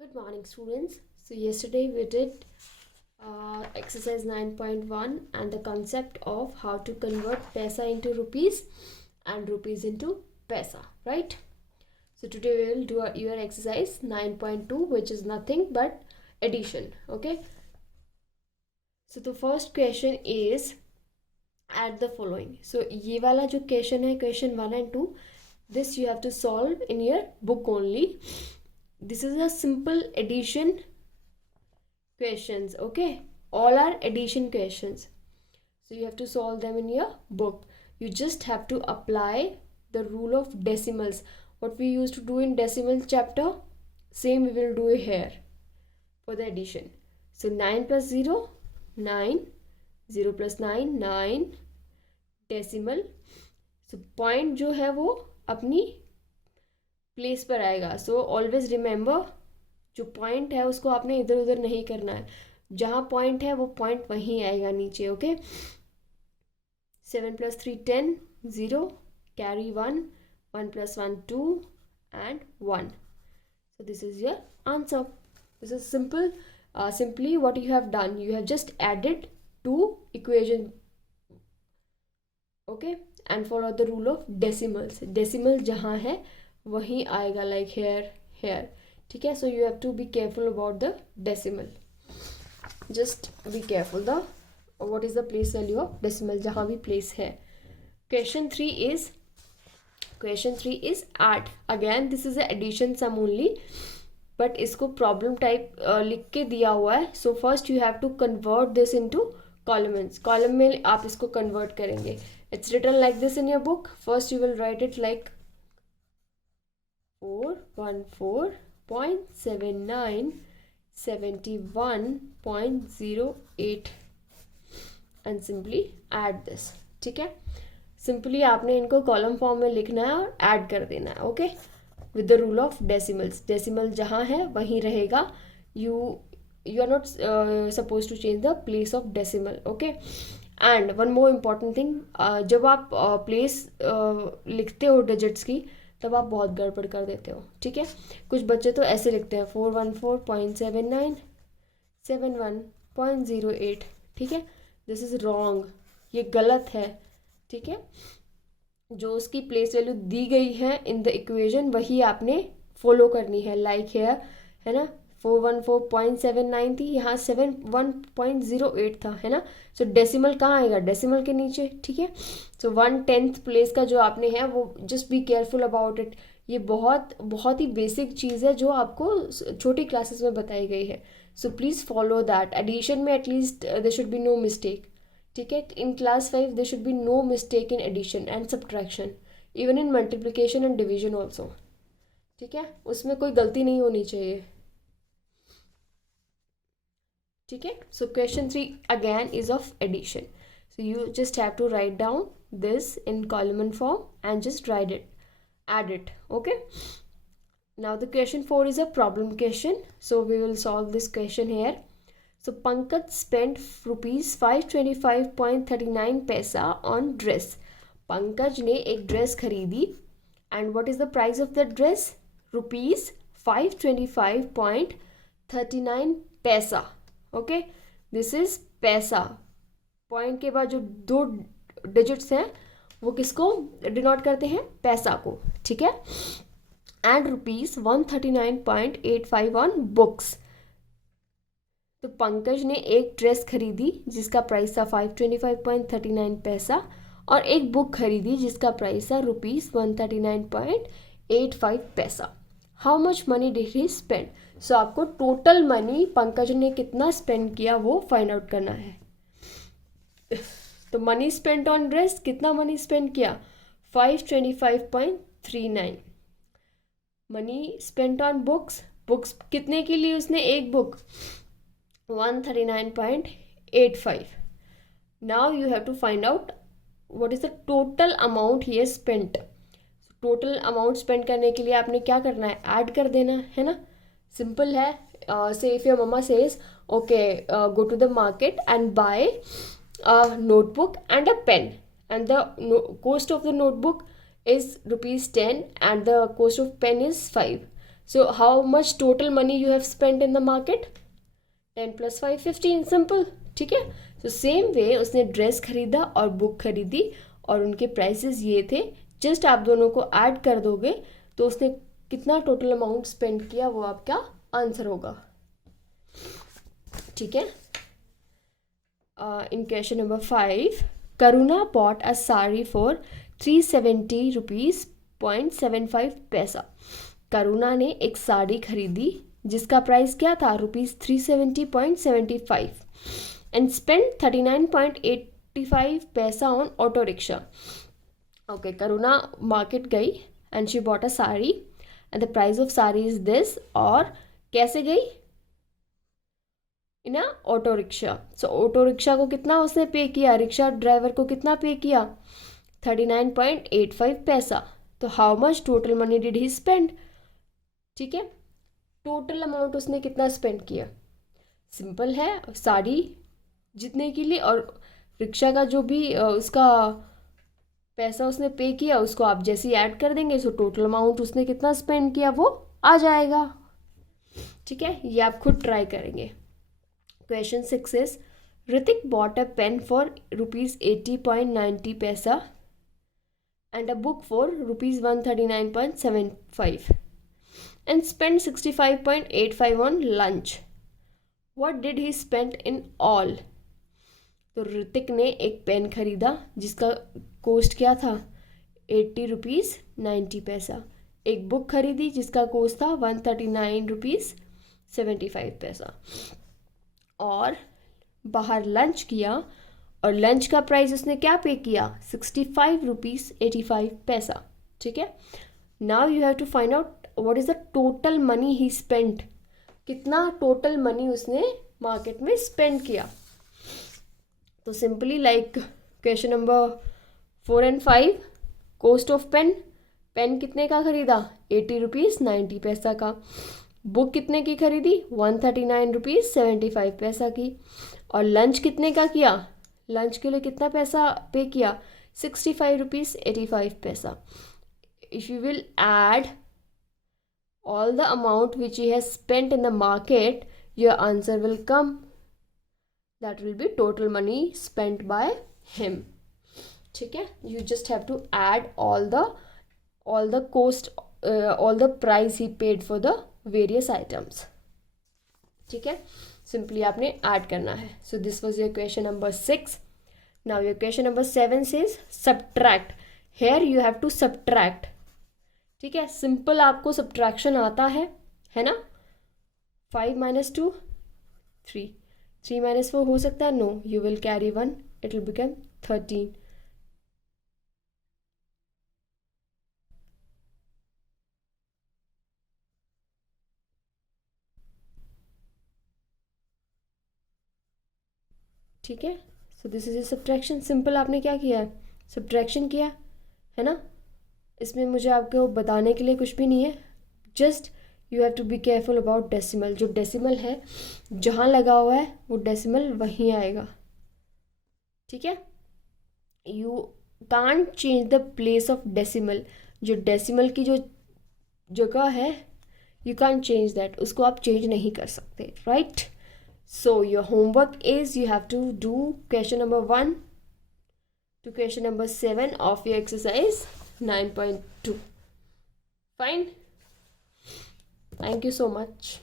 Good morning, students. So, yesterday we did exercise 9.1 and the concept of how to convert paisa into rupees and rupees into paisa, right? So, today we will do your exercise 9.2, which is nothing but addition, okay? So, the first question is add the following. So, ये वाला जो question है, question 1 and 2, this you have to solve in your book only. This is a simple addition questions, okay? All are addition questions, so you have to solve them in your book. You just have to apply the rule of decimals. What we used to do in decimal chapter, same we will do here for the addition. So 9 plus 0 9, 0 plus 9 9, decimal. So point जो है वो अपनी place पर आएगा. So always remember, जो point है उसको आपने इधर उधर नहीं करना है. जहाँ पॉइंट है वो पॉइंट वहीं आएगा नीचे, okay. 7 plus 3 10, 0, carry 1, 1 plus 1 2 and 1. So this is your answer. This is simple. Simply what you have done, you have just added two equation, okay, and follow the rule of decimals. Decimal जहाँ है वहीं आएगा, like here, ठीक है. So you have to be careful about the decimal. Just be careful the what is the place value of decimal जहाँ भी place है. Question 3 is add. Again this is a addition sum only, but इसको problem type लिख के दिया हुआ है. So first you have to convert this into columns. Column में आप इसको convert करेंगे. It's written like this in your book. First you will write it like 414.79 71.08 and simply add this, ठीक है. सिंपली आपने इनको कॉलम फॉर्म में लिखना है और ऐड कर देना है, okay, with the rule of decimals. Decimal जहाँ है वहीं रहेगा. You are not suppose to change the place of decimal, okay. And one more important thing, जब आप प्लेस लिखते हो डिजिट्स की, तब आप बहुत गड़बड़ कर देते हो, ठीक है. कुछ बच्चे तो ऐसे लिखते हैं 414.79 71.08, ठीक है. दिस इज़ रॉन्ग, ये गलत है, ठीक है. जो उसकी प्लेस वैल्यू दी गई है इन द इक्वेशन वही आपने फॉलो करनी है. लाइक हेयर है ना, 414.79 थी, यहाँ 71.08 था, है ना. सो डेसिमल कहाँ आएगा? डेसिमल के नीचे, ठीक है. सो 1/10 प्लेस का जो आपने है वो just be careful about it. ये बहुत ही बेसिक चीज़ है जो आपको छोटी क्लासेस में बताई गई है. So please follow that. Addition में at least there should be no mistake, ठीक है. In class 5 there should be no mistake in addition and subtraction, even in multiplication and division also, ठीक है. उसमें कोई गलती नहीं होनी चाहिए, ठीक है. So question 3 again is of addition. So you just have to write down this in column form and just write it, add it, okay. Now the question 4 is a problem question, so we will solve this question here. So Pankaj spent rupees 525.39 paisa on dress. Pankaj ने एक dress खरीदी and what is the price of the dress? rupees 525.39 पैसा, okay. this is पैसा. Point के बाद जो दो digits हैं वो किसको डिनोट करते हैं? पैसा को, ठीक है. And rupees 139.85 on books. तो पंकज ने एक ड्रेस खरीदी जिसका प्राइस था 525.39 पैसा और एक बुक खरीदी जिसका प्राइस था rupees 139.85 paisa. How much money did he spend? So आपको टोटल मनी पंकज ने कितना स्पेंड किया वो फाइंड आउट करना है. तो मनी स्पेंट ऑन ड्रेस, कितना मनी स्पेंड किया? 525.39. Money spent on books, books कितने की ली उसने? एक book, 139.85. Now you have to find out what is the total amount he has spent. Total amount spend करने के लिए आपने क्या करना है? ऐड कर देना है ना. सिंपल है. Say if your mama says okay go to the market and buy a notebook and a pen, and the cost of the notebook is rupees 10 and the cost of pen is 5. So how much total money you have spent in the market? 10 + 5 15, simple, ठीक है। तो same way उसने dress खरीदा और book खरीदी और उनके prices ये थे। जस्ट आप दोनों को ऐड कर दोगे तो उसने कितना टोटल अमाउंट स्पेंड किया वो आपका आंसर होगा, ठीक है। In question number 5, Karuna bought a sari for 370 rupees 0.75 paisa. करुणा ने एक साड़ी खरीदी जिसका प्राइस क्या था, ₹370.75 and spend 39.85 paisa on auto rickshaw. Okay, Karuna market गई and she bought a sari and the price of sari is this. और कैसे गई? In auto rickshaw. So auto rickshaw को कितना उसने पे किया, रिक्शा ड्राइवर को कितना पे किया, 39.85 पैसा। तो how much total money did he spend, ठीक है। टोटल अमाउंट उसने कितना स्पेंड किया, सिंपल है, साड़ी जितने के लिए और रिक्शा का जो भी उसका पैसा उसने पे किया उसको आप जैसे ही ऐड कर देंगे सो टोटल अमाउंट उसने कितना स्पेंड किया वो आ जाएगा, ठीक है। ये आप खुद ट्राई करेंगे। Question 6 is Hrithik bought a pen for ₹80.90 पैसा and a book for ₹139.75 and spent 65.85 on lunch. What did he spend in all? तो ऋतिक ने एक पेन खरीदा जिसका कॉस्ट क्या था, ₹80.90। एक बुक खरीदी जिसका कॉस्ट था ₹139.75 और बाहर लंच किया और लंच का प्राइस उसने क्या पे किया, ₹65.85, ठीक है। Now you have to find out what is the total money he spent, कितना टोटल मनी उसने मार्केट में स्पेंड किया। तो simply like question number 4 and 5, cost of pen, pen कितने का खरीदा, ₹80.90 का। बुक कितने की खरीदी, ₹139.75 की। और लंच कितने का किया, लंच के लिए कितना पैसा पे किया, ₹65.85। If you will add all the amount which he has spent in the market, your answer will come. That will be total money spent by him, ठीक है। You just have to add all the cost, all the price he paid for the various items, ठीक है। Simply आपने add करना है। So this was your question number 6. Now your question number 7 says subtract. Here you have to subtract, ठीक है। Simple आपको subtraction आता है ना। 5 - 2 3, 3 - 4 हो सकता है, no, you will carry 1, it will become 13। ठीक है। So this is a subtraction. Simple आपने क्या किया है, सब्ट्रैक्शन किया है ना। इसमें मुझे आपको बताने के लिए कुछ भी नहीं है, just you have to be careful about decimal. जो डेसिमल है जहाँ लगा हुआ है वो डेसिमल वहीं आएगा, ठीक है। You can't change the place of decimal. जो डेसिमल की जो जगह है यू कांट चेंज दैट, उसको आप चेंज नहीं कर सकते, right. So your homework is you have to do question number 1 to question number 7 of your exercise 9.2. Fine. Thank you so much.